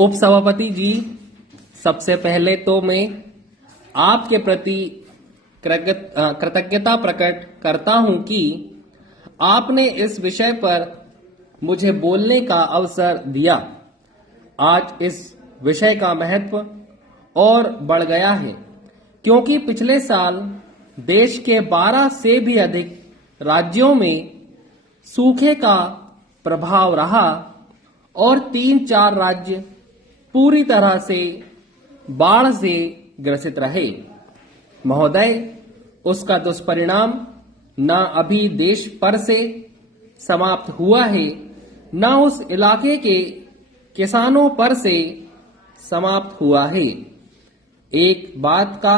उपसभापति जी, सबसे पहले तो मैं आपके प्रति कृतज्ञता प्रकट करता हूं कि आपने इस विषय पर मुझे बोलने का अवसर दिया। आज इस विषय का महत्व और बढ़ गया है क्योंकि पिछले साल देश के 12 से भी अधिक राज्यों में सूखे का प्रभाव रहा और 3-4 राज्य पूरी तरह से बाढ़ से ग्रसित रहे। महोदय, उसका दुष्परिणाम न अभी देश पर से समाप्त हुआ है, न उस इलाके के किसानों पर से समाप्त हुआ है। एक बात का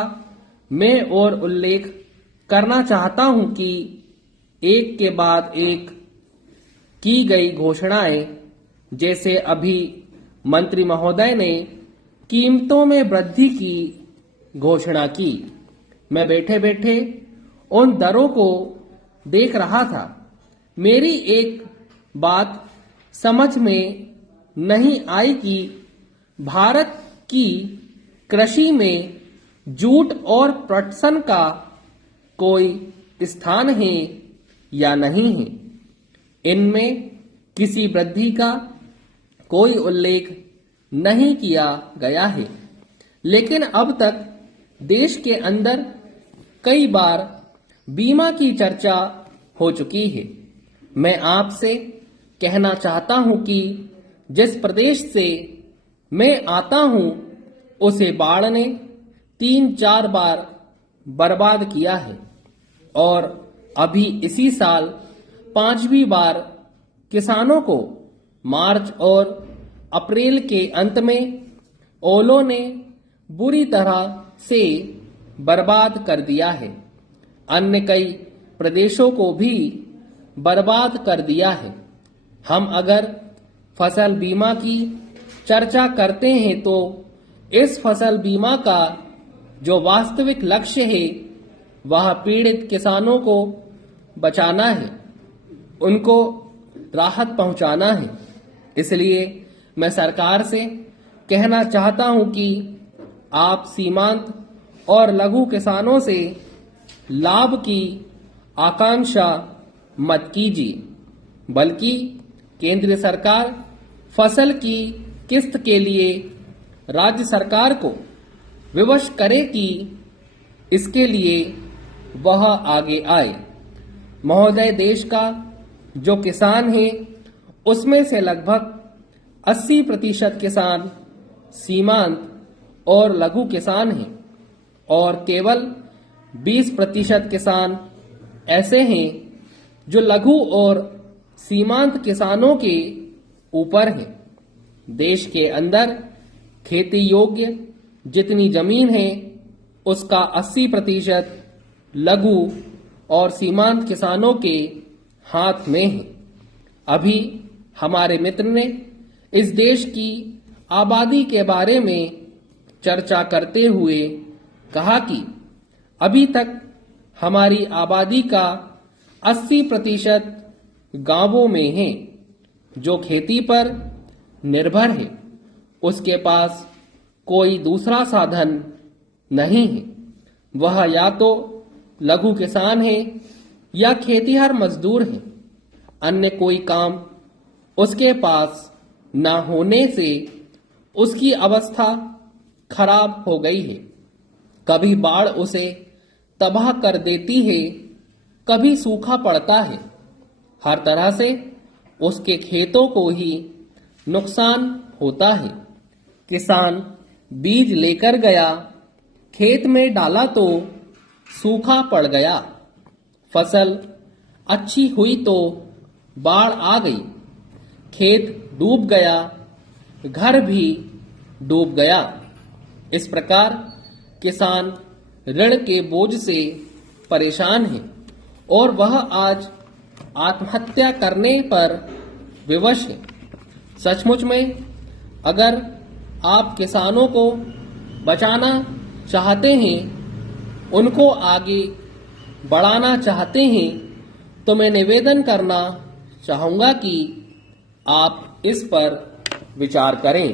मैं और उल्लेख करना चाहता हूं कि एक के बाद एक की गई घोषणाएं, जैसे अभी मंत्री महोदय ने कीमतों में वृद्धि की घोषणा की। मैं बैठे बैठे उन दरों को देख रहा था। मेरी एक बात समझ में नहीं आई कि भारत की कृषि में जूट और पटसन का कोई स्थान है या नहीं है। इनमें किसी वृद्धि का कोई उल्लेख नहीं किया गया है, लेकिन अब तक देश के अंदर कई बार बीमा की चर्चा हो चुकी है। मैं आपसे कहना चाहता हूं कि जिस प्रदेश से मैं आता हूं उसे बाढ़ ने 3-4 बार बर्बाद किया है और अभी इसी साल 5वीं बार किसानों को मार्च और अप्रैल के अंत में ओलों ने बुरी तरह से बर्बाद कर दिया है। अन्य कई प्रदेशों को भी बर्बाद कर दिया है। हम अगर फसल बीमा की चर्चा करते हैं तो इस फसल बीमा का जो वास्तविक लक्ष्य है वह पीड़ित किसानों को बचाना है, उनको राहत पहुंचाना है। इसलिए मैं सरकार से कहना चाहता हूं कि आप सीमांत और लघु किसानों से लाभ की आकांक्षा मत कीजिए, बल्कि केंद्र सरकार फसल की किस्त के लिए राज्य सरकार को विवश करे कि इसके लिए वह आगे आए। महोदय, देश का जो किसान है उसमें से लगभग 80% किसान सीमांत और लघु किसान हैं और केवल 20% किसान ऐसे हैं जो लघु और सीमांत किसानों के ऊपर हैं। देश के अंदर खेती योग्य जितनी जमीन है उसका 80% लघु और सीमांत किसानों के हाथ में है। अभी हमारे मित्र ने इस देश की आबादी के बारे में चर्चा करते हुए कहा कि अभी तक हमारी आबादी का 80% गांवों में है जो खेती पर निर्भर है। उसके पास कोई दूसरा साधन नहीं है। वह या तो लघु किसान है या खेतीहर मजदूर है। अन्य कोई काम उसके पास न होने से उसकी अवस्था खराब हो गई है। कभी बाढ़ उसे तबाह कर देती है, कभी सूखा पड़ता है। हर तरह से उसके खेतों को ही नुकसान होता है। किसान बीज लेकर गया, खेत में डाला तो सूखा पड़ गया। फसल अच्छी हुई तो बाढ़ आ गई, खेत डूब गया, घर भी डूब गया। इस प्रकार किसान ऋण के बोझ से परेशान है और वह आज आत्महत्या करने पर विवश है। सचमुच में अगर आप किसानों को बचाना चाहते हैं, उनको आगे बढ़ाना चाहते हैं, तो मैं निवेदन करना चाहूंगा कि आप इस पर विचार करें।